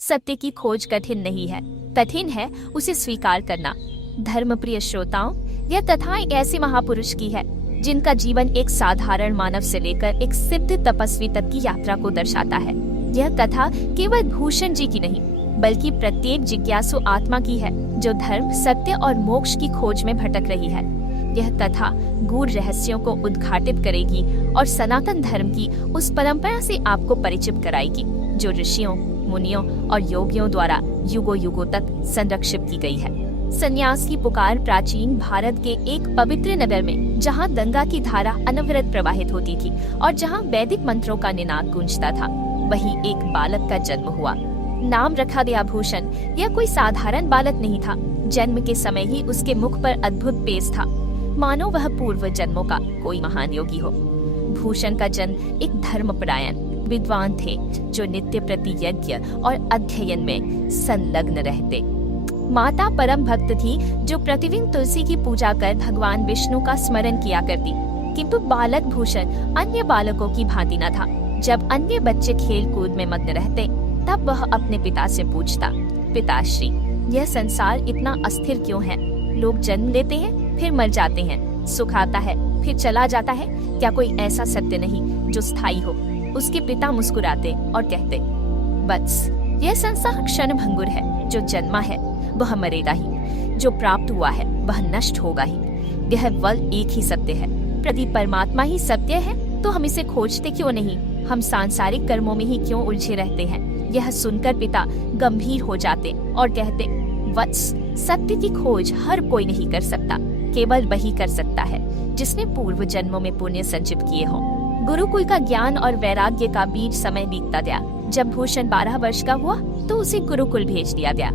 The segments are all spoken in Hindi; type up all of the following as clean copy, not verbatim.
सत्य की खोज कठिन नहीं है, कठिन है उसे स्वीकार करना। धर्मप्रिय श्रोताओं, यह कथा एक ऐसे महापुरुष की है जिनका जीवन एक साधारण मानव से लेकर एक सिद्ध तपस्वी तक की यात्रा को दर्शाता है। यह कथा केवल भूषण जी की नहीं, बल्कि प्रत्येक जिज्ञासु आत्मा की है जो धर्म, सत्य और मोक्ष की खोज में भटक रही है। यह कथा गूढ़ रहस्यों को उद्घाटित करेगी और सनातन धर्म की उस परंपरा से आपको परिचित कराएगी जो ऋषियों, मुनियों और योगियों द्वारा युगों युगों तक संरक्षित की गई है। संन्यास की पुकार प्राचीन भारत के एक पवित्र नगर में, जहां गंगा की धारा अनवरत प्रवाहित होती थी और जहां वैदिक मंत्रों का निनाद गूंजता था, वही एक बालक का जन्म हुआ। नाम रखा गया भूषण। यह कोई साधारण बालक नहीं था। जन्म के समय ही उसके मुख पर अद्भुत पेश था, मानो वह पूर्व जन्मों का कोई महान योगी हो। भूषण का जन्म एक धर्मपरायण विद्वान थे जो नित्य प्रति यज्ञ और अध्ययन में संलग्न रहते। माता परम भक्त थी जो प्रतिदिन तुलसी की पूजा कर भगवान विष्णु का स्मरण किया करती। किंतु बालक भूषण अन्य बालकों की भांति न था। जब अन्य बच्चे खेल कूद में मग्न रहते, तब वह अपने पिता से पूछता, पिताश्री, यह संसार इतना अस्थिर क्यों है? लोग जन्म लेते हैं, फिर मर जाते हैं, सुख आता है, फिर चला जाता है। क्या कोई ऐसा सत्य नहीं जो स्थायी हो? उसके पिता मुस्कुराते और कहते, बस यह संसार क्षण भंगुर है। जो जन्मा है वह मरेगा ही, जो प्राप्त हुआ है वह नष्ट होगा ही। यह केवल एक ही सत्य है। यदि परमात्मा ही सत्य है तो हम इसे खोजते क्यों नहीं? हम सांसारिक कर्मों में ही क्यों उलझे रहते हैं? यह सुनकर पिता गंभीर हो जाते और कहते, वत्स, सत्य की खोज हर कोई नहीं कर सकता, केवल वही कर सकता है जिसने पूर्व जन्मों में पुण्य संचित किए हों। गुरुकुल का ज्ञान और वैराग्य का बीच समय बीतता गया। जब भूषण 12 वर्ष का हुआ तो उसे गुरुकुल भेज दिया गया।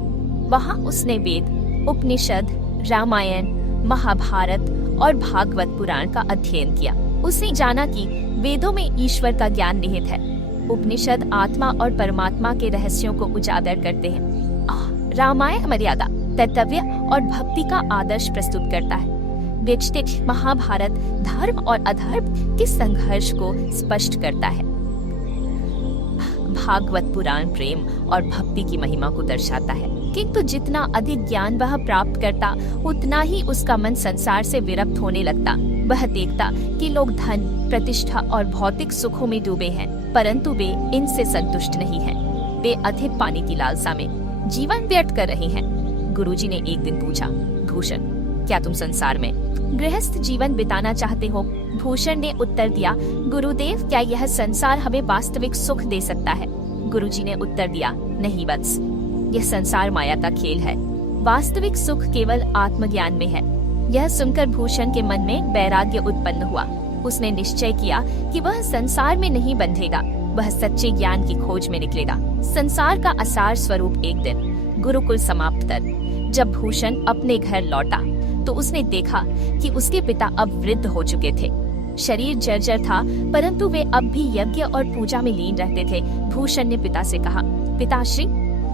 वहाँ उसने वेद, उपनिषद, रामायण, महाभारत और भागवत पुराण का अध्ययन किया। उसने जाना कि वेदों में ईश्वर का ज्ञान निहित है। उपनिषद आत्मा और परमात्मा के रहस्यों को उजागर करते हैं। रामायण मर्यादा, कर्तव्य और भक्ति का आदर्श प्रस्तुत करता है। विचित्र महाभारत धर्म और अधर्म के संघर्ष को स्पष्ट करता है। भागवत पुराण प्रेम और भक्ति की महिमा को दर्शाता है। किंतु जितना अधिक ज्ञान वह प्राप्त करता, उतना ही उसका मन संसार से विरक्त होने लगता। वह देखता कि लोग धन, प्रतिष्ठा और भौतिक सुखों में डूबे हैं, परंतु वे इनसे संतुष्ट नहीं हैं। वे अधिक पाने की लालसा में जीवन व्यर्थ कर रहे हैं। गुरुजी ने एक दिन पूछा, भूषण, क्या तुम संसार में गृहस्थ जीवन बिताना चाहते हो? भूषण ने उत्तर दिया, गुरुदेव, क्या यह संसार हमें वास्तविक सुख दे सकता है? गुरुजी ने उत्तर दिया, नहीं वत्स, यह संसार माया का खेल है। वास्तविक सुख केवल आत्मज्ञान में है। यह सुनकर भूषण के मन में वैराग्य उत्पन्न हुआ। उसने निश्चय किया कि वह संसार में नहीं बंधेगा, वह सच्चे ज्ञान की खोज में निकलेगा। संसार का असार स्वरूप एक दिन गुरुकुल समाप्त कर जब भूषण अपने घर लौटा तो उसने देखा कि उसके पिता अब वृद्ध हो चुके थे। शरीर जर्जर था, परंतु वे अब भी यज्ञ और पूजा में लीन रहते थे। भूषण ने पिता से कहा, पिताश्री,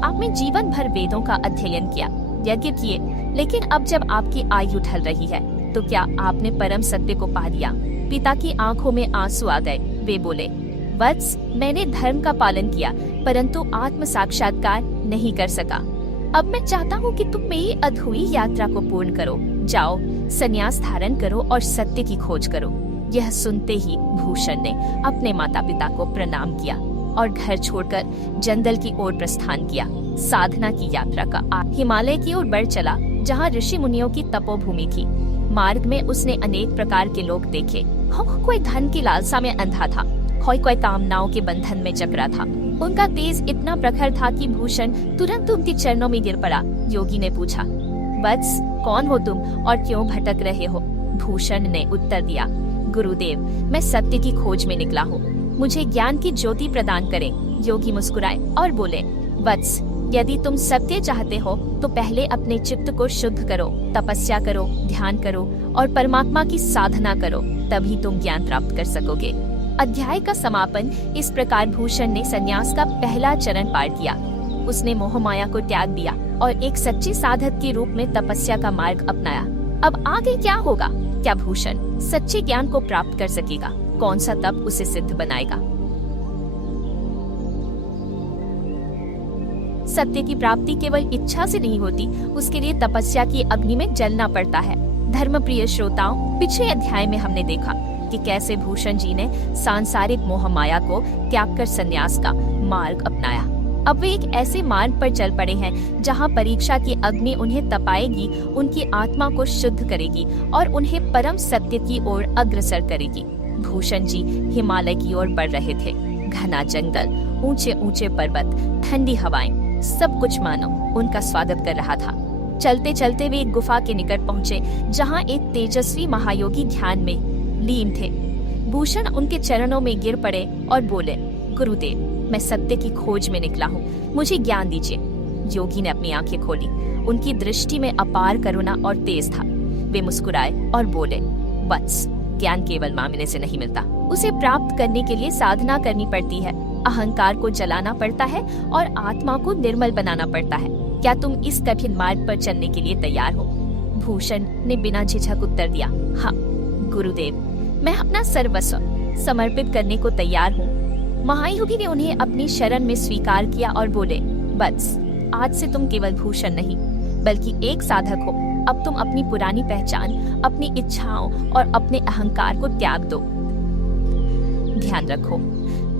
आपने जीवन भर वेदों का अध्ययन किया, यज्ञ किए, लेकिन अब जब आपकी आयु ढल रही है तो क्या आपने परम सत्य को पा लिया? पिता की आंखों में आंसू आ गए। वे बोले, वत्स, मैंने धर्म का पालन किया, परंतु आत्म साक्षात्कार नहीं कर सका। अब मैं चाहता हूँ कि तुम मेरी अधूरी यात्रा को पूर्ण करो। जाओ, संन्यास धारण करो और सत्य की खोज करो। यह सुनते ही भूषण ने अपने माता पिता को प्रणाम किया और घर छोड़कर जंगल की ओर प्रस्थान किया। साधना की यात्रा का हिमालय की ओर बढ़ चला, जहाँ ऋषि मुनियों की तपोभूमि थी। मार्ग में उसने अनेक प्रकार के लोग देखे। कोई धन की लालसा में अंधा था, कोई कामनाओं के बंधन में जकड़ा था। उनका तेज इतना प्रखर था कि भूषण तुरंत उनके चरणों में गिर पड़ा। योगी ने पूछा, वत्स, कौन हो तुम और क्यों भटक रहे हो? भूषण ने उत्तर दिया, गुरुदेव, मैं सत्य की खोज में निकला हूँ, मुझे ज्ञान की ज्योति प्रदान करें। योगी मुस्कुराए और बोले, वत्स, यदि तुम सत्य चाहते हो तो पहले अपने चित्त को शुद्ध करो, तपस्या करो, ध्यान करो और परमात्मा की साधना करो, तभी तुम ज्ञान प्राप्त कर सकोगे। अध्याय का समापन इस प्रकार भूषण ने संन्यास का पहला चरण पार किया। उसने मोह माया को त्याग दिया और एक सच्चे साधक के रूप में तपस्या का मार्ग अपनाया। अब आगे क्या होगा? क्या भूषण सच्चे ज्ञान को प्राप्त कर सकेगा? कौन सा तप उसे सिद्ध बनाएगा? सत्य की प्राप्ति केवल इच्छा से नहीं होती, उसके लिए तपस्या की अग्नि में जलना पड़ता है। धर्मप्रिय श्रोताओं, पिछले अध्याय में हमने देखा कि कैसे भूषण जी ने सांसारिक मोह माया को त्याग कर संन्यास का मार्ग अपनाया। अब वे एक ऐसे मार्ग पर चल पड़े हैं जहां परीक्षा की अग्नि उन्हें तपाएगी, उनकी आत्मा को शुद्ध करेगी और उन्हें परम सत्य की ओर अग्रसर करेगी। भूषण जी हिमालय की ओर बढ़ रहे थे। घना जंगल, ऊंचे ऊंचे पर्वत, ठंडी हवाएं, सब कुछ मानो उनका स्वागत कर रहा था। चलते चलते वे एक गुफा के निकट पहुँचे जहाँ एक तेजस्वी महायोगी ध्यान में लीन थे। भूषण उनके चरणों में गिर पड़े और बोले, गुरुदेव, मैं सत्य की खोज में निकला हूँ, मुझे ज्ञान दीजिए। योगी ने अपनी आंखें खोली। उनकी दृष्टि में अपार करुणा और तेज था। वे मुस्कुराए और बोले, वत्स, ज्ञान केवल मांगने से नहीं मिलता, उसे प्राप्त करने के लिए साधना करनी पड़ती है। अहंकार को जलाना पड़ता है और आत्मा को निर्मल बनाना पड़ता है। क्या तुम इस कठिन मार्ग पर चलने के लिए तैयार हो? भूषण ने बिना झिझक उत्तर दिया, हाँ गुरुदेव, मैं अपना सर्वस्व समर्पित करने को तैयार हूँ। महायोगी ने उन्हें अपनी शरण में स्वीकार किया और बोले, बस आज से तुम केवल भूषण नहीं बल्कि एक साधक हो। अब तुम अपनी पुरानी पहचान, अपनी इच्छाओं और अपने अहंकार को त्याग दो। ध्यान रखो,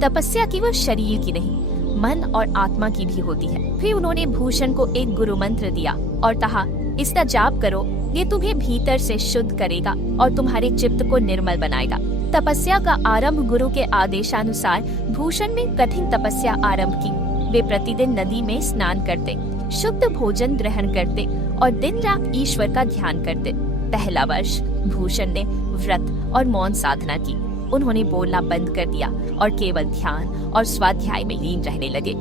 तपस्या केवल शरीर की नहीं, मन और आत्मा की भी होती है। फिर उन्होंने भूषण को एक गुरु मंत्र दिया और कहा, इसका जाप करो, ये तुम्हें भीतर से शुद्ध करेगा और तुम्हारे चित्त को निर्मल बनाएगा। तपस्या का आरंभ गुरु के आदेशानुसार भूषण ने कठिन तपस्या आरंभ की। वे प्रतिदिन नदी में स्नान करते, शुद्ध भोजन ग्रहण करते और दिन रात ईश्वर का ध्यान करते। पहला वर्ष भूषण ने व्रत और मौन साधना की। उन्होंने बोलना बंद कर दिया और केवल ध्यान और स्वाध्याय में लीन रहने लगे।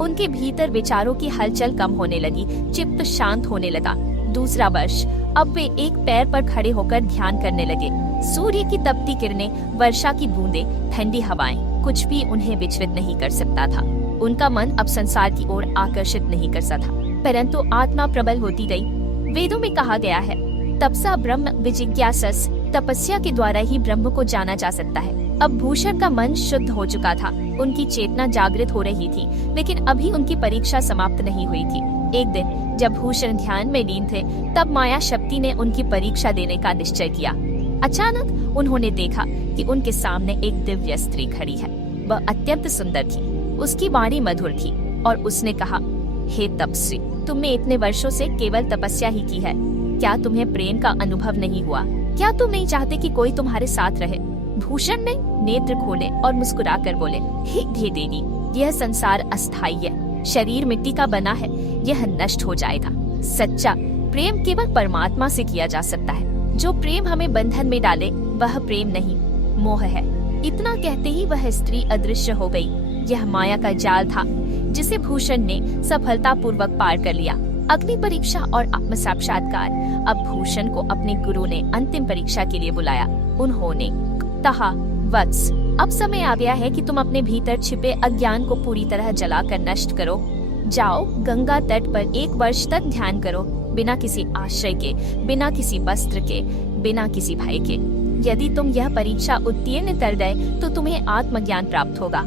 उनके भीतर विचारों की हलचल कम होने लगी, चित्त शांत होने लगा। दूसरा वर्ष, अब वे एक पैर पर खड़े होकर ध्यान करने लगे। सूर्य की तपती किरणें, वर्षा की बूंदें, ठंडी हवाएं, कुछ भी उन्हें विचलित नहीं कर सकता था। उनका मन अब संसार की ओर आकर्षित नहीं कर सकता था, परंतु आत्मा प्रबल होती गई। वेदों में कहा गया है, तपसा ब्रह्म विजिज्ञासस, तपस्या के द्वारा ही ब्रह्म को जाना जा सकता है। अब भूषण का मन शुद्ध हो चुका था, उनकी चेतना जागृत हो रही थी, लेकिन अभी उनकी परीक्षा समाप्त नहीं हुई थी। एक दिन जब भूषण ध्यान में लीन थे, तब माया शक्ति ने उनकी परीक्षा देने का निश्चय किया। अचानक उन्होंने देखा कि उनके सामने एक दिव्य स्त्री खड़ी है। वह अत्यंत सुंदर थी, उसकी वाणी मधुर थी और उसने कहा, हे तपस्वी, तुमने इतने वर्षों से केवल तपस्या ही की है, क्या तुम्हें प्रेम का अनुभव नहीं हुआ? क्या तुम नहीं चाहते कि कोई तुम्हारे साथ रहे? भूषण ने नेत्र खोले और मुस्कुराकर बोले, हे देवी, यह संसार अस्थायी है, शरीर मिट्टी का बना है, यह नष्ट हो जाएगा। सच्चा प्रेम केवल परमात्मा से किया जा सकता है। जो प्रेम हमें बंधन में डाले वह प्रेम नहीं, मोह है। इतना कहते ही वह स्त्री अदृश्य हो गई। यह माया का जाल था जिसे भूषण ने सफलतापूर्वक पार कर लिया। अग्नि परीक्षा और आत्म साक्षात्कार। अब भूषण को अपने गुरु ने अंतिम परीक्षा के लिए बुलाया। उन्होंने कहा, वत्स, अब समय आ गया है कि तुम अपने भीतर छिपे अज्ञान को पूरी तरह जलाकर नष्ट करो। जाओ, गंगा तट पर 1 वर्ष तक ध्यान करो, बिना किसी आश्रय के, बिना किसी वस्त्र के, बिना किसी भय के। यदि तुम यह परीक्षा उत्तीर्ण कर गए तो तुम्हें आत्मज्ञान प्राप्त होगा।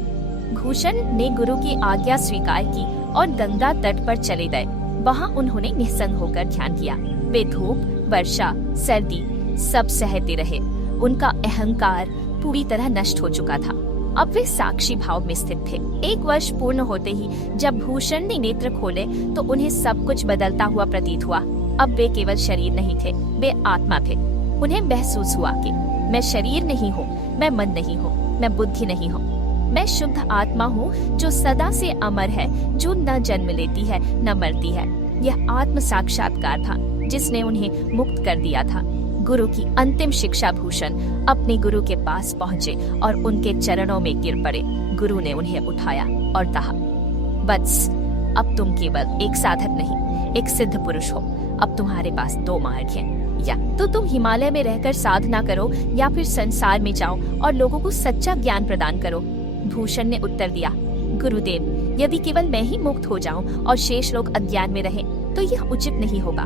भूषण ने गुरु की आज्ञा स्वीकार की और गंगा तट पर चले गए। वहाँ उन्होंने निस्संग होकर ध्यान किया। वे धूप, वर्षा, सर्दी सब सहते रहे। उनका अहंकार पूरी तरह नष्ट हो चुका था। अब वे साक्षी भाव में स्थित थे। 1 वर्ष पूर्ण होते ही जब भूषण ने नेत्र खोले तो उन्हें सब कुछ बदलता हुआ प्रतीत हुआ। अब वे केवल शरीर नहीं थे, वे आत्मा थे। उन्हें महसूस हुआ कि मैं शरीर नहीं हूँ, मैं मन नहीं हूँ, मैं बुद्धि नहीं हूँ, मैं शुद्ध आत्मा हूँ जो सदा से अमर है, जो न जन्म लेती है न मरती है। यह आत्म साक्षात्कार था जिसने उन्हें मुक्त कर दिया था। गुरु की अंतिम शिक्षा। भूषण अपने गुरु के पास पहुँचे और उनके चरणों में गिर पड़े। गुरु ने उन्हें उठाया और कहा, वत्स, अब तुम केवल एक साधक नहीं, एक सिद्ध पुरुष हो। अब तुम्हारे पास 2 मार्ग हैं, या तो तुम हिमालय में रहकर साधना करो या फिर संसार में जाओ और लोगों को सच्चा ज्ञान प्रदान करो। भूषण ने उत्तर दिया, गुरुदेव, यदि केवल मैं ही मुक्त हो जाऊं और शेष लोग अज्ञान में रहें तो यह उचित नहीं होगा।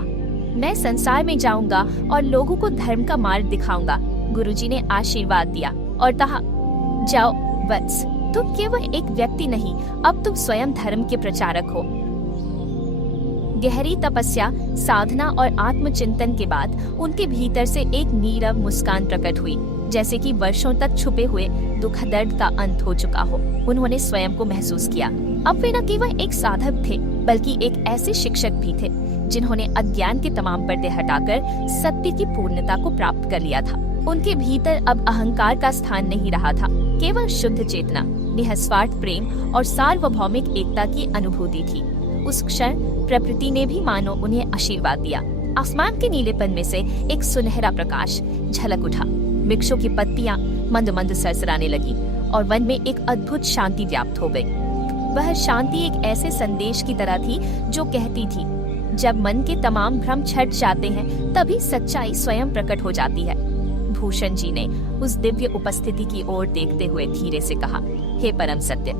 मैं संसार में जाऊंगा और लोगों को धर्म का मार्ग दिखाऊंगा। गुरुजी ने आशीर्वाद दिया और कहा, जाओ वत्स, तुम केवल एक व्यक्ति नहीं, अब तुम स्वयं धर्म के प्रचारक हो। गहरी तपस्या, साधना और आत्मचिंतन के बाद उनके भीतर से एक नीरव मुस्कान प्रकट हुई, जैसे कि वर्षों तक छुपे हुए दुख दर्द का अंत हो चुका हो। उन्होंने स्वयं को महसूस किया, अब वे न केवल एक साधक थे बल्कि एक ऐसे शिक्षक भी थे जिन्होंने अज्ञान के तमाम पर्दे हटाकर सत्य की पूर्णता को प्राप्त कर लिया था। उनके भीतर अब अहंकार का स्थान नहीं रहा था, केवल शुद्ध चेतना, निस्वार्थ प्रेम और सार्वभौमिक एकता की अनुभूति थी। उस क्षण प्रकृति ने भी मानो उन्हें आशीर्वाद दिया। आसमान के नीलेपन में से एक सुनहरा प्रकाश झलक उठा, वृक्षों की पत्तियां मंद मंद सरसराने लगी और वन में एक अद्भुत शांति व्याप्त हो गई। वह शांति एक ऐसे संदेश की तरह थी जो कहती थी, जब मन के तमाम भ्रम छट जाते हैं तभी सच्चाई स्वयं प्रकट हो जाती है। भूषण जी ने उस दिव्य उपस्थिति की ओर देखते हुए धीरे से कहा, हे परम सत्य,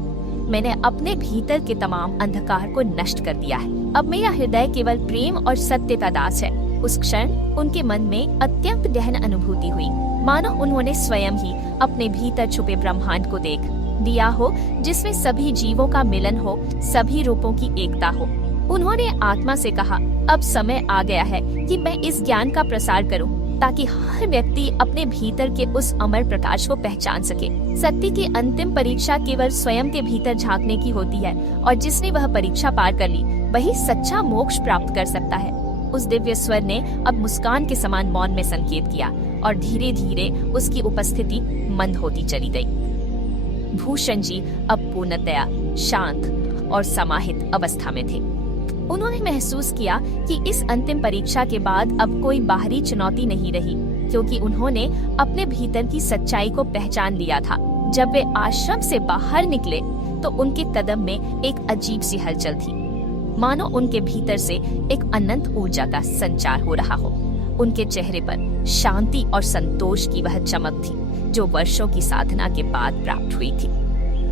मैंने अपने भीतर के तमाम अंधकार को नष्ट कर दिया है। अब मेरा हृदय केवल प्रेम और सत्य का दास है। उस क्षण उनके मन में अत्यंत गहन अनुभूति हुई, मानो उन्होंने स्वयं ही अपने भीतर छुपे ब्रह्मांड को देख दिया हो, जिसमें सभी जीवों का मिलन हो, सभी रूपों की एकता हो। उन्होंने आत्मा से कहा, अब समय आ गया है कि मैं इस ज्ञान का प्रसार करूं, ताकि हर व्यक्ति अपने भीतर के उस अमर प्रकाश को पहचान सके। सत्य की अंतिम परीक्षा केवल स्वयं के भीतर झांकने की होती है और जिसने वह परीक्षा पार कर ली वही सच्चा मोक्ष प्राप्त कर सकता है। उस दिव्य स्वर ने अब मुस्कान के समान मौन में संकेत किया और धीरे धीरे उसकी उपस्थिति मंद होती चली गई। भूषण जी अब पूर्णतया शांत और समाहित अवस्था में थे। उन्होंने महसूस किया कि इस अंतिम परीक्षा के बाद अब कोई बाहरी चुनौती नहीं रही, क्योंकि उन्होंने अपने भीतर की सच्चाई को पहचान लिया था। जब वे आश्रम से बाहर निकले तो उनके कदम में एक अजीब सी हलचल थी, मानो उनके भीतर से एक अनंत ऊर्जा का संचार हो रहा हो। उनके चेहरे पर शांति और संतोष की वह चमक थी जो वर्षों की साधना के बाद प्राप्त हुई थी।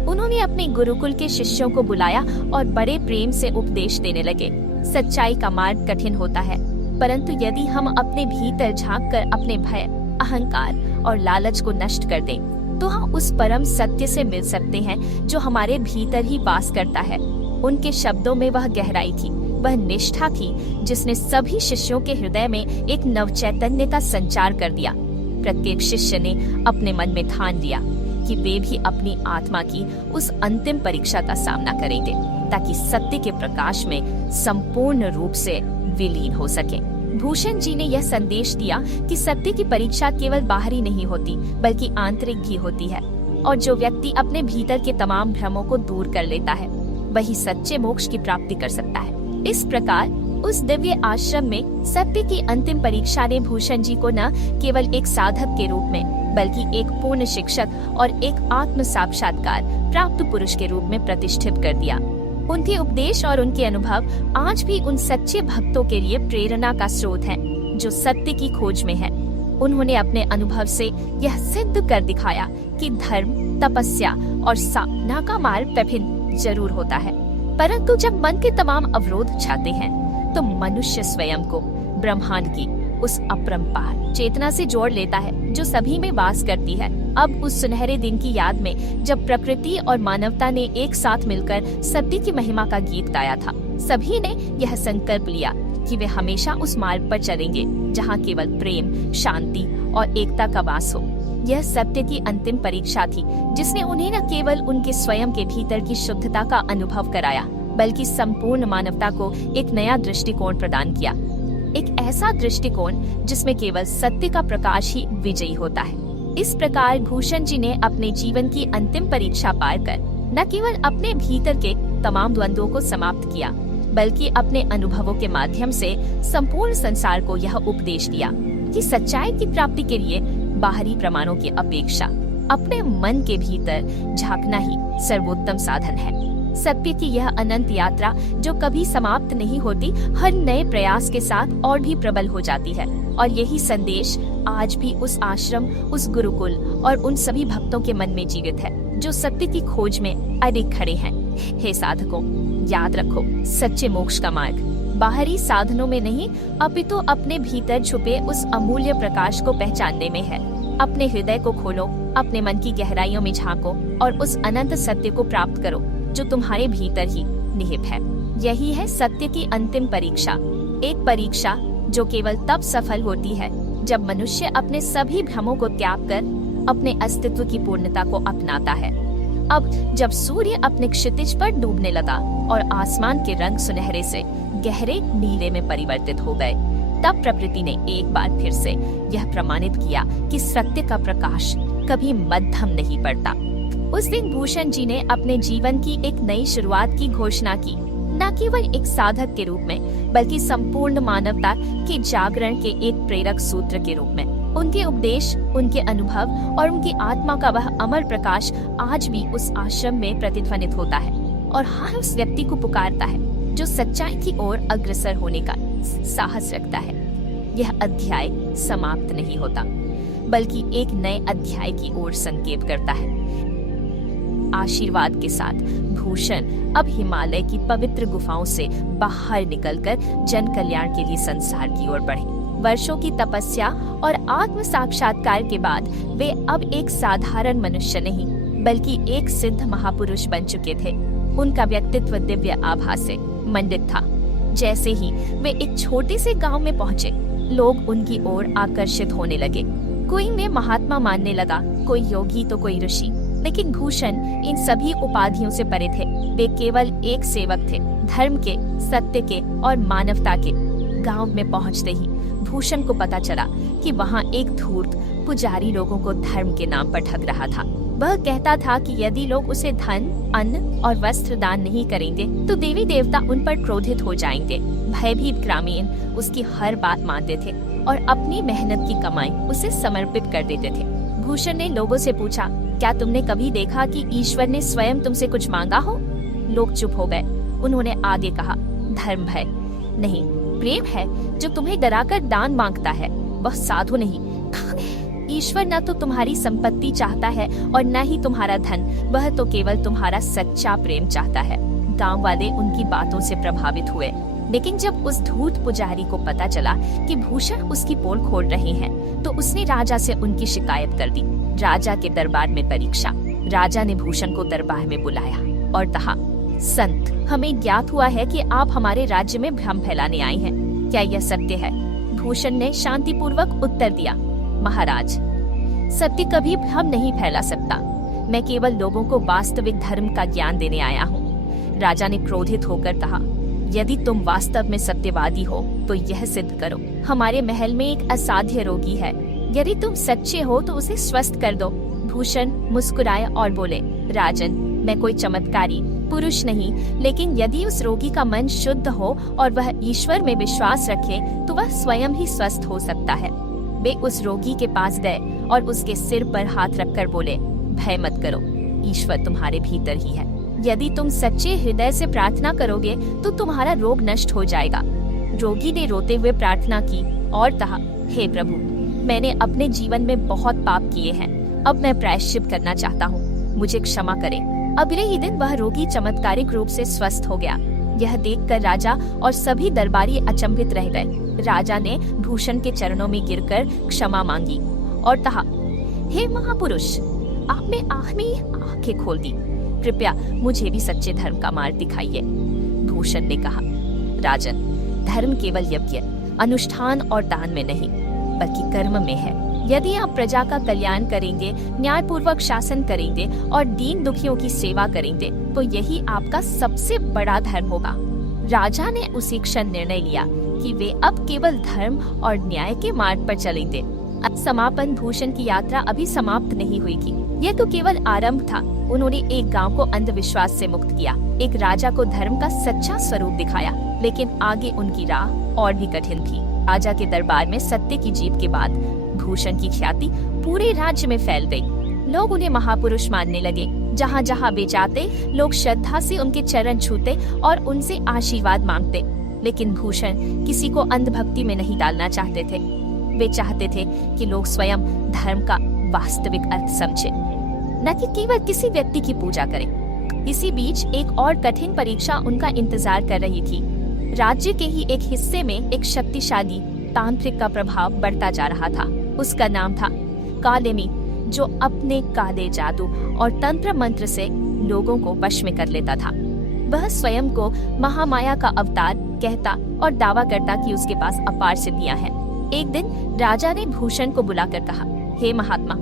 उन्होंने अपने गुरुकुल के शिष्यों को बुलाया और बड़े प्रेम से उपदेश देने लगे। सच्चाई का मार्ग कठिन होता है, परंतु यदि हम अपने भीतर झांककर अपने भय, अहंकार और लालच को नष्ट कर दें, तो हम उस परम सत्य से मिल सकते हैं जो हमारे भीतर ही वास करता है। उनके शब्दों में वह गहराई थी, वह निष्ठा थी जिसने सभी शिष्यों के हृदय में एक नव चैतन्य का संचार कर दिया। प्रत्येक शिष्य ने अपने मन में ठान लिया कि वे भी अपनी आत्मा की उस अंतिम परीक्षा का सामना करेंगे, ताकि सत्य के प्रकाश में संपूर्ण रूप से विलीन हो सके। भूषण जी ने यह संदेश दिया कि सत्य की परीक्षा केवल बाहरी नहीं होती बल्कि आंतरिक भी होती है, और जो व्यक्ति अपने भीतर के तमाम भ्रमों को दूर कर लेता है वही सच्चे मोक्ष की प्राप्ति कर सकता है। इस प्रकार उस दिव्य आश्रम में सत्य की अंतिम परीक्षा ने भूषण जी को न केवल एक साधक के रूप में बल्कि एक पूर्ण शिक्षक और एक आत्म साक्षात्कार प्राप्त पुरुष के रूप में प्रतिष्ठित कर दिया। उनके उपदेश और उनके अनुभव आज भी उन सच्चे भक्तों के लिए प्रेरणा का स्रोत हैं, जो सत्य की खोज में हैं। उन्होंने अपने अनुभव से यह सिद्ध कर दिखाया कि धर्म, तपस्या और साधना का मार्ग विभिन्न जरूर होता है, परंतु जब मन के तमाम अवरोध छाते हैं तो मनुष्य स्वयं को ब्रह्मांड की उस अपरंपार चेतना से जोड़ लेता है जो सभी में वास करती है। अब उस सुनहरे दिन की याद में जब प्रकृति और मानवता ने एक साथ मिलकर सत्य की महिमा का गीत गाया था, सभी ने यह संकल्प लिया कि वे हमेशा उस मार्ग पर चलेंगे जहाँ केवल प्रेम, शांति और एकता का वास हो। यह सत्य की अंतिम परीक्षा थी जिसने उन्हें न केवल उनके स्वयं के भीतर की शुद्धता का अनुभव कराया बल्कि संपूर्ण मानवता को एक नया दृष्टिकोण प्रदान किया, एक ऐसा दृष्टिकोण जिसमें केवल सत्य का प्रकाश ही विजयी होता है। इस प्रकार भूषण जी ने अपने जीवन की अंतिम परीक्षा पार कर न केवल अपने भीतर के तमाम द्वंद्वों को समाप्त किया बल्कि अपने अनुभवों के माध्यम से संपूर्ण संसार को यह उपदेश दिया कि सच्चाई की प्राप्ति के लिए बाहरी प्रमाणों की अपेक्षा अपने मन के भीतर झांकना ही सर्वोत्तम साधन है। सत्य की यह अनंत यात्रा जो कभी समाप्त नहीं होती, हर नए प्रयास के साथ और भी प्रबल हो जाती है, और यही संदेश आज भी उस आश्रम, उस गुरुकुल और उन सभी भक्तों के मन में जीवित है जो सत्य की खोज में अडिग खड़े हैं। हे साधकों, याद रखो, सच्चे मोक्ष का मार्ग बाहरी साधनों में नहीं अपितु अपने भीतर छुपे उस अमूल्य प्रकाश को पहचानने में है। अपने हृदय को खोलो, अपने मन की गहराइयों में झांको और उस अनंत सत्य को प्राप्त करो जो तुम्हारे भीतर ही निहित है। यही है सत्य की अंतिम परीक्षा, एक परीक्षा जो केवल तब सफल होती है जब मनुष्य अपने सभी भ्रमों को त्याग कर अपने अस्तित्व की पूर्णता को अपनाता है। अब जब सूर्य अपने क्षितिज पर डूबने लगा और आसमान के रंग सुनहरे से गहरे नीले में परिवर्तित हो गए, तब प्रकृति ने एक बार फिर से यह प्रमाणित किया कि सत्य का प्रकाश कभी मध्यम नहीं पड़ता। उस दिन भूषण जी ने अपने जीवन की एक नई शुरुआत की घोषणा की, न केवल एक साधक के रूप में बल्कि संपूर्ण मानवता के जागरण के एक प्रेरक सूत्र के रूप में। उनके उपदेश, उनके अनुभव और उनकी आत्मा का वह अमर प्रकाश आज भी उस आश्रम में प्रतिध्वनित होता है और हर उस व्यक्ति को पुकारता है जो सच्चाई की ओर अग्रसर होने का साहस रखता है। यह अध्याय समाप्त नहीं होता, बल्कि एक नए अध्याय की ओर संकेत करता है। आशीर्वाद के साथ भूषण अब हिमालय की पवित्र गुफाओं से बाहर निकलकर जन कल्याण के लिए संसार की ओर बढ़े। वर्षों की तपस्या और आत्म साक्षात्कार के बाद वे अब एक साधारण मनुष्य नहीं बल्कि एक सिद्ध महापुरुष बन चुके थे। उनका व्यक्तित्व दिव्य आभा से मंडित था। जैसे ही वे एक छोटे से गांव में पहुंचे, लोग उनकी ओर आकर्षित होने लगे। कोई उन्हें महात्मा मानने लगा, कोई योगी तो कोई ऋषि। लेकिन भूषण इन सभी उपाधियों से परे थे। वे केवल एक सेवक थे, धर्म के, सत्य के और मानवता के। गांव में पहुंचते ही भूषण को पता चला कि वहां एक धूर्त पुजारी लोगों को धर्म के नाम पर ठग रहा था। वह कहता था कि यदि लोग उसे धन, अन्न और वस्त्र दान नहीं करेंगे तो देवी देवता उन पर क्रोधित हो जाएंगे। भयभीत ग्रामीण उसकी हर बात मानते थे और अपनी मेहनत की कमाई उसे समर्पित कर देते थे। भूषण ने लोगों से पूछा, क्या तुमने कभी देखा कि ईश्वर ने स्वयं तुमसे कुछ मांगा हो? लोग चुप हो गए। उन्होंने आगे कहा, धर्म है नहीं, प्रेम है जो तुम्हें डराकर दान मांगता है। वह साधु नहीं। ईश्वर न तो तुम्हारी संपत्ति चाहता है और न ही तुम्हारा धन, वह तो केवल तुम्हारा सच्चा प्रेम चाहता है। गांव वाले उनकी बातों से प्रभावित हुए, लेकिन जब उस धूर्त पुजारी को पता चला कि भूषण उसकी पोल खोल रहे हैं, तो उसने राजा से उनकी शिकायत कर दी। राजा के दरबार में परीक्षा। राजा ने भूषण को दरबार में बुलाया और कहा, संत, हमें ज्ञात हुआ है कि आप हमारे राज्य में भ्रम फैलाने आए हैं। क्या यह सत्य है? भूषण ने शांतिपूर्वक उत्तर दिया, महाराज, सत्य कभी भ्रम नहीं फैला सकता। मैं केवल लोगों को वास्तविक धर्म का ज्ञान देने आया हूँ। राजा ने क्रोधित होकर कहा, यदि तुम वास्तव में सत्यवादी हो तो यह सिद्ध करो। हमारे महल में एक असाध्य रोगी है, यदि तुम सच्चे हो तो उसे स्वस्थ कर दो। भूषण मुस्कुराए और बोले, राजन, मैं कोई चमत्कारी पुरुष नहीं, लेकिन यदि उस रोगी का मन शुद्ध हो और वह ईश्वर में विश्वास रखे तो वह स्वयं ही स्वस्थ हो सकता है। वे उस रोगी के पास गए और उसके सिर पर हाथ रखकर बोले, भय मत करो, ईश्वर तुम्हारे भीतर ही है। यदि तुम सच्चे हृदय से प्रार्थना करोगे तो तुम्हारा रोग नष्ट हो जाएगा। रोगी ने रोते हुए प्रार्थना की और कहा, हे प्रभु, मैंने अपने जीवन में बहुत पाप किए हैं। अब मैं प्रायश्चित करना चाहता हूँ, मुझे क्षमा करें। अगले ही दिन वह रोगी चमत्कारिक रूप से स्वस्थ हो गया। यह देखकर राजा और सभी दरबारी अचंभित रह गए। राजा ने भूषण के चरणों में गिरकर क्षमा मांगी और कहा, हे महापुरुष, आपने आंखें खोल दी। कृपया मुझे भी सच्चे धर्म का मार्ग दिखाइए। भूषण ने कहा, राजन, धर्म केवल यज्ञ, अनुष्ठान और दान में नहीं बल्कि कर्म में है। यदि आप प्रजा का कल्याण करेंगे, न्यायपूर्वक शासन करेंगे और दीन दुखियों की सेवा करेंगे तो यही आपका सबसे बड़ा धर्म होगा। राजा ने उसी क्षण निर्णय लिया कि वे अब केवल धर्म और न्याय के मार्ग पर चलेंगे। अब समापन भूषण की यात्रा अभी समाप्त नहीं हुई थी, यह तो केवल आरंभ था। उन्होंने एक गांव को अंधविश्वास से मुक्त किया, एक राजा को धर्म का सच्चा स्वरूप दिखाया, लेकिन आगे उनकी राह और भी कठिन थी। राजा के दरबार में सत्य की जीत के बाद भूषण की ख्याति पूरे राज्य में फैल गई। लोग उन्हें महापुरुष मानने लगे। जहाँ जहाँ वे जाते, लोग श्रद्धा से उनके चरण छूते और उनसे आशीर्वाद मांगते। लेकिन भूषण किसी को अंधभक्ति में नहीं डालना चाहते थे। वे चाहते थे कि लोग स्वयं धर्म का वास्तविक अर्थ समझे, न कि केवल किसी व्यक्ति की पूजा करें। इसी बीच एक और कठिन परीक्षा उनका इंतजार कर रही थी। राज्य के ही एक हिस्से में एक शक्तिशाली तांत्रिक का प्रभाव बढ़ता जा रहा था। उसका नाम था कालेमी, जो अपने काले जादू और तंत्र मंत्र से लोगों को वश में कर लेता था। वह स्वयं को महामाया का अवतार कहता और दावा करता कि उसके पास अपार सिद्धियां हैं। एक दिन राजा ने भूषण को बुलाकर कहा, हे महात्मा,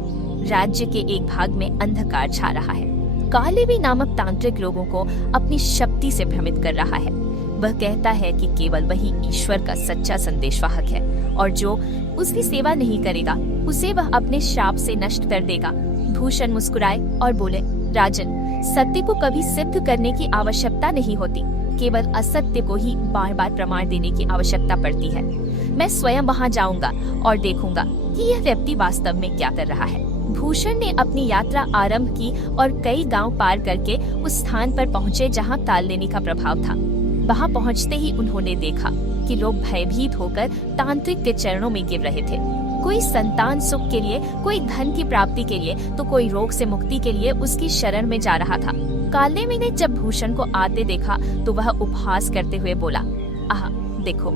राज्य के एक भाग में अंधकार छा रहा है। कालेवी नामक तांत्रिक लोगों को अपनी शक्ति से भ्रमित कर रहा है। वह कहता है कि केवल वही ईश्वर का सच्चा संदेशवाहक है और जो उसकी सेवा नहीं करेगा उसे वह अपने श्राप से नष्ट कर देगा। भूषण मुस्कुराए और बोले, राजन, सत्य को कभी सिद्ध करने की आवश्यकता नहीं होती, केवल असत्य को ही बार बार प्रमाण देने की आवश्यकता पड़ती है। मैं स्वयं वहां जाऊंगा और देखूंगा कि यह व्यक्ति वास्तव में क्या कर रहा है। भूषण ने अपनी यात्रा आरंभ की और कई गांव पार करके उस स्थान पर पहुंचे जहां कालनेमी का प्रभाव था। वहां पहुंचते ही उन्होंने देखा कि लोग भयभीत होकर तांत्रिक के चरणों में गिर रहे थे। कोई संतान सुख के लिए, कोई धन की प्राप्ति के लिए, तो कोई रोग से मुक्ति के लिए उसकी शरण में जा रहा था। कालनेमी ने जब भूषण को आते देखा तो वह उपहास करते हुए बोला, आह देखो,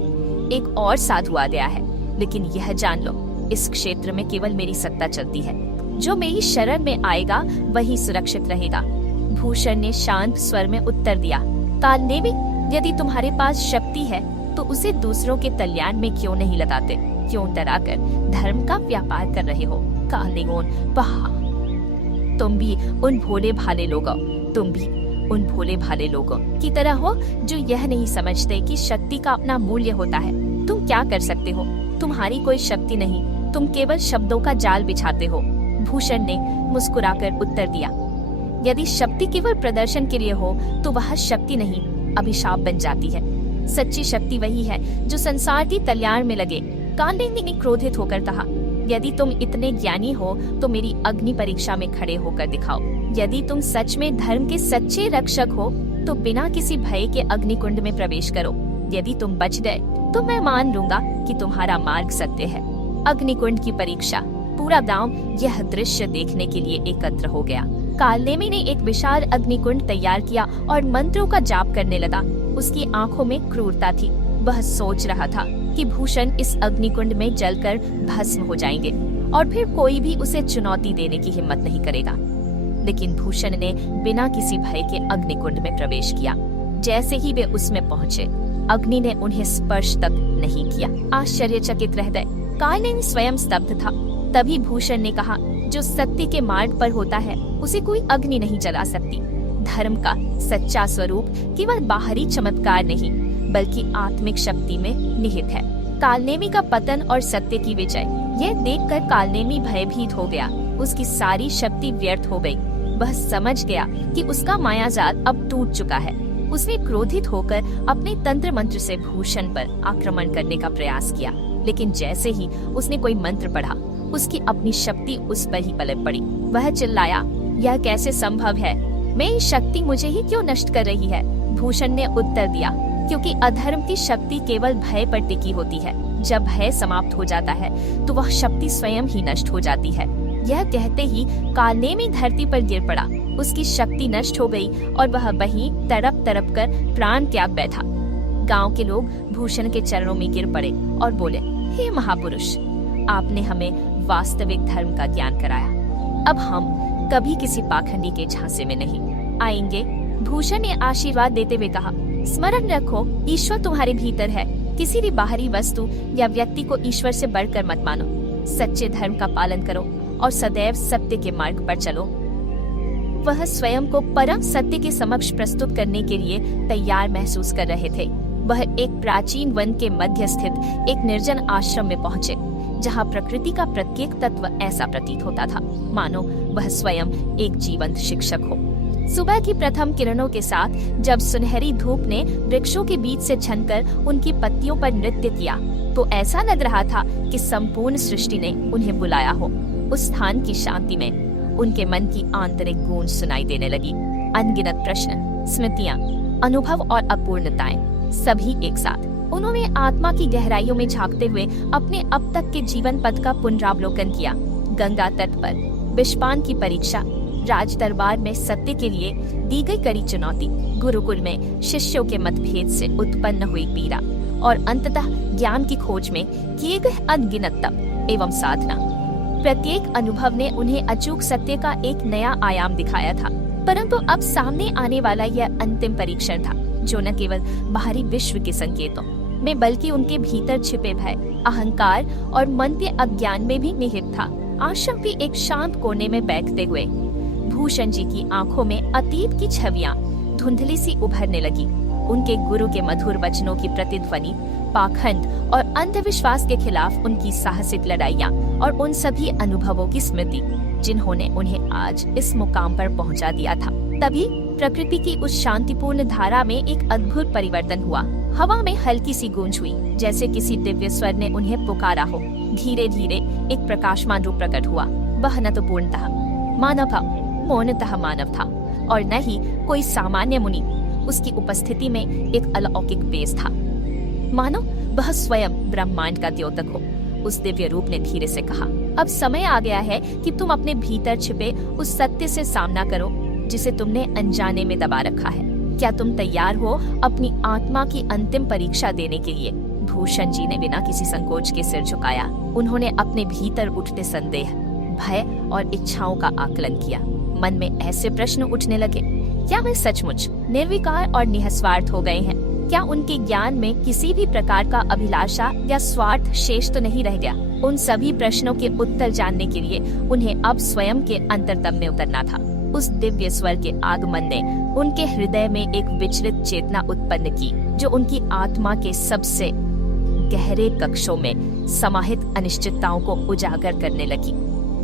एक और साधु आ गया है, लेकिन यह जान लो, इस क्षेत्र में केवल मेरी सत्ता चलती है। जो मेरी शरण में आएगा वही सुरक्षित रहेगा। भूषण ने शांत स्वर में उत्तर दिया, कालनेमी, यदि तुम्हारे पास शक्ति है तो उसे दूसरों के कल्याण में क्यों नहीं लगाते? क्यों डराकर धर्म का व्यापार कर रहे हो? कालेगोन पहा, तुम भी उन भोले भाले लोगों की तरह हो जो यह नहीं समझते कि शक्ति का अपना मूल्य होता है। तुम क्या कर सकते हो? तुम्हारी कोई शक्ति नहीं, तुम केवल शब्दों का जाल बिछाते हो। भूषण ने मुस्कुराकर उत्तर दिया, यदि शक्ति केवल प्रदर्शन के लिए हो तो वह शक्ति नहीं, अभिशाप बन जाती है। सच्ची शक्ति वही है जो संसार की कल्याण में लगे। कालनेमी ने क्रोधित होकर कहा, यदि तुम इतने ज्ञानी हो तो मेरी अग्नि परीक्षा में खड़े होकर दिखाओ। यदि तुम सच में धर्म के सच्चे रक्षक हो तो बिना किसी भय के अग्निकुंड में प्रवेश करो। यदि तुम बच गए तो मैं मान लूंगा कि तुम्हारा मार्ग सत्य है। अग्निकुंड की परीक्षा। पूरा गांव यह दृश्य देखने के लिए एकत्र हो गया। कालनेमी ने एक विशाल अग्निकुंड तैयार किया और मंत्रों का जाप करने लगा। उसकी आंखों में क्रूरता थी। वह सोच रहा था कि भूषण इस अग्निकुंड में जलकर भस्म हो जाएंगे और फिर कोई भी उसे चुनौती देने की हिम्मत नहीं करेगा। लेकिन भूषण ने बिना किसी भय के अग्निकुंड में प्रवेश किया। जैसे ही वे उसमें पहुंचे, अग्नि ने उन्हें स्पर्श तक नहीं किया। आश्चर्यचकित रह गए। कालनेमी स्वयं स्तब्ध था। तभी भूषण ने कहा, जो सत्य के मार्ग पर होता है उसे कोई अग्नि नहीं जला सकती। धर्म का सच्चा स्वरूप केवल बाहरी चमत्कार नहीं बल्कि आत्मिक शक्ति में निहित है। कालनेमी का पतन और सत्य की विजय। यह देखकर कालनेमी भयभीत हो गया। उसकी सारी शक्ति व्यर्थ हो गई। वह समझ गया कि उसका मायाजाल अब टूट चुका है। उसने क्रोधित होकर अपने तंत्र मंत्र से भूषण पर आक्रमण करने का प्रयास किया, लेकिन जैसे ही उसने कोई मंत्र पढ़ा, उसकी अपनी शक्ति उस पर ही पलट पड़ी। वह चिल्लाया, यह कैसे संभव है? मेरी शक्ति मुझे ही क्यों नष्ट कर रही है? भूषण ने उत्तर दिया, क्योंकि अधर्म की शक्ति केवल भय पर टिकी होती है। जब भय समाप्त हो जाता है तो वह शक्ति स्वयं ही नष्ट हो जाती है। यह कहते ही कालनेमी धरती पर गिर पड़ा। उसकी शक्ति नष्ट हो गई और वह वहीं तड़प तड़प कर प्राण त्याग बैठा। गांव के लोग भूषण के चरणों में गिर पड़े और बोले, हे महापुरुष, आपने हमें वास्तविक धर्म का ज्ञान कराया। अब हम कभी किसी पाखंडी के झांसे में नहीं आएंगे। भूषण ने आशीर्वाद देते हुए कहा, स्मरण रखो, ईश्वर तुम्हारे भीतर है। किसी भी बाहरी वस्तु या व्यक्ति को ईश्वर से बढ़कर मत मानो। सच्चे धर्म का पालन करो और सदैव सत्य के मार्ग पर चलो। वह स्वयं को परम सत्य के समक्ष प्रस्तुत करने के लिए तैयार महसूस कर रहे थे। वह एक प्राचीन वन के मध्य स्थित एक निर्जन आश्रम में पहुंचे, जहां प्रकृति का प्रत्येक तत्व ऐसा प्रतीत होता था मानो वह स्वयं एक जीवंत शिक्षक हो। सुबह की प्रथम किरणों के साथ जब सुनहरी धूप ने वृक्षों के बीच से छनकर उनकी पत्तियों पर नृत्य किया, तो ऐसा लग रहा था कि संपूर्ण सृष्टि ने उन्हें बुलाया हो। उस स्थान की शांति में उनके मन की आंतरिक गूंज सुनाई देने लगी। अनगिनत प्रश्न, स्मृतियां, अनुभव और अपूर्णताएं, सभी एक साथ। उन्होंने आत्मा की गहराइयों में झांकते हुए अपने अब तक के जीवन पथ का पुनरावलोकन किया। गंगा तट पर विषपान की परीक्षा, राज दरबार में सत्य के लिए दी गई कड़ी चुनौती, गुरुकुल में शिष्यों के मतभेद से उत्पन्न हुई पीड़ा और अंततः ज्ञान की खोज में किए गए अनगिनत तप एवं साधना। प्रत्येक अनुभव ने उन्हें अचूक सत्य का एक नया आयाम दिखाया था। परंतु अब सामने आने वाला यह अंतिम परीक्षण था, जो न केवल बाहरी विश्व के संकेतों में बल्कि उनके भीतर छिपे भय, अहंकार और मन के अज्ञान में भी निहित था। आश्रम के एक शांत कोने में बैठते हुए भूषण जी की आंखों में अतीत की छवियां धुंधली सी उभरने लगी। उनके गुरु के मधुर वचनों की प्रतिध्वनि, पाखंड और अंधविश्वास के खिलाफ उनकी साहसिक लड़ाइयाँ और उन सभी अनुभवों की स्मृति जिन्होंने उन्हें आज इस मुकाम पर पहुंचा दिया था। तभी प्रकृति की उस शांतिपूर्ण धारा में एक अद्भुत परिवर्तन हुआ। हवा में हल्की सी गूंज हुई, जैसे किसी दिव्य स्वर ने उन्हें पुकारा हो। धीरे धीरे एक प्रकाशमान रूप प्रकट हुआ। वह न तो पूर्णतः मानव था, मौनतः मानव था, और न ही कोई सामान्य मुनि। उसकी उपस्थिति में एक अलौकिक तेज था, मानो वह स्वयं ब्रह्मांड का द्योतक हो। उस दिव्य रूप ने धीरे से कहा, अब समय आ गया है कि तुम अपने भीतर छिपे उस सत्य से सामना करो जिसे तुमने अनजाने में दबा रखा है। क्या तुम तैयार हो अपनी आत्मा की अंतिम परीक्षा देने के लिए? भूषण जी ने बिना किसी संकोच के सिर झुकाया। उन्होंने अपने भीतर उठते संदेह, भय और इच्छाओं का आकलन किया। मन में ऐसे प्रश्न उठने लगे, क्या वे सचमुच निर्विकार और निस्वार्थ हो गए हैं? क्या उनके ज्ञान में किसी भी प्रकार का अभिलाषा या स्वार्थ शेष तो नहीं रह गया? उन सभी प्रश्नों के उत्तर जानने के लिए उन्हें अब स्वयं के अंतरतम में उतरना था। उस दिव्य स्वर के आगमन ने उनके हृदय में एक विचलित चेतना उत्पन्न की, जो उनकी आत्मा के सबसे गहरे कक्षों में समाहित अनिश्चितताओं को उजागर करने लगी।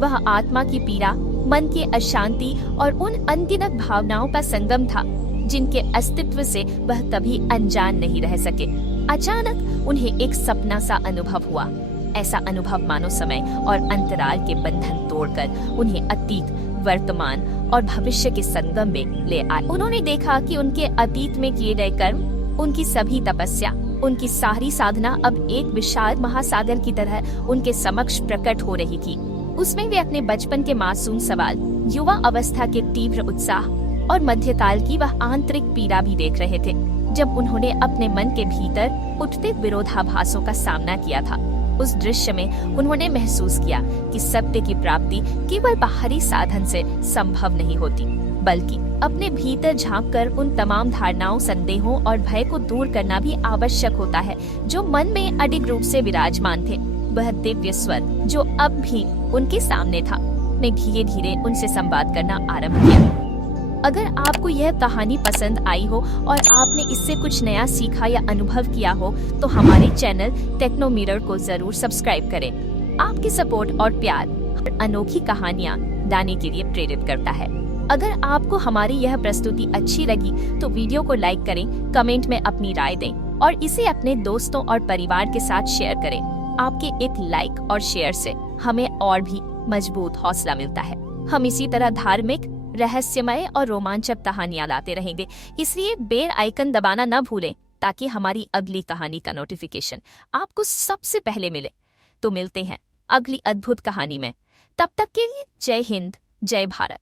वह आत्मा की पीड़ा, मन की अशांति और उन अनगिनत भावनाओं का संगम था जिनके अस्तित्व से वह कभी अनजान नहीं रह सके। अचानक उन्हें एक सपना सा अनुभव हुआ। ऐसा अनुभव मानो समय और अंतराल के बंधन तोड़कर उन्हें अतीत, वर्तमान और भविष्य के संगम में ले आए। उन्होंने देखा कि उनके अतीत में किए गए कर्म, उनकी सभी तपस्या, उनकी सारी साधना अब एक विशाल महासागर की तरह उनके समक्ष प्रकट हो रही थी। उसमें वे अपने बचपन के मासूम सवाल, युवा अवस्था के तीव्र उत्साह और मध्यकाल की वह आंतरिक पीड़ा भी देख रहे थे। जब उन्होंने अपने मन के भीतर उठते विरोधाभासों का सामना किया था, उस दृश्य में उन्होंने महसूस किया कि सत्य की प्राप्ति केवल बाहरी साधन से संभव नहीं होती, बल्कि अपने भीतर झांककर उन तमाम धारणाओं, संदेहों और भय को दूर करना भी आवश्यक होता है जो मन में अडिग रूप से विराजमान थे। वह दिव्य स्वर जो अब भी उनके सामने था, ने धीरे धीरे उनसे संवाद करना आरंभ किया। अगर आपको यह कहानी पसंद आई हो और आपने इससे कुछ नया सीखा या अनुभव किया हो, तो हमारे चैनल टेक्नो मिरर को जरूर सब्सक्राइब करें। आपकी सपोर्ट और प्यार अनोखी कहानियाँ लाने के लिए प्रेरित करता है। अगर आपको हमारी यह प्रस्तुति अच्छी लगी तो वीडियो को लाइक करें, कमेंट में अपनी राय दें और इसे अपने दोस्तों और परिवार के साथ शेयर करें। आपके एक लाइक और शेयर से हमें और भी मजबूत हौसला मिलता है। हम इसी तरह धार्मिक, रहस्यमय और रोमांचक कहानियां लाते रहेंगे, इसलिए बेल आइकन दबाना न भूलें ताकि हमारी अगली कहानी का नोटिफिकेशन आपको सबसे पहले मिले। तो मिलते हैं अगली अद्भुत कहानी में। तब तक के लिए जय हिंद, जय भारत।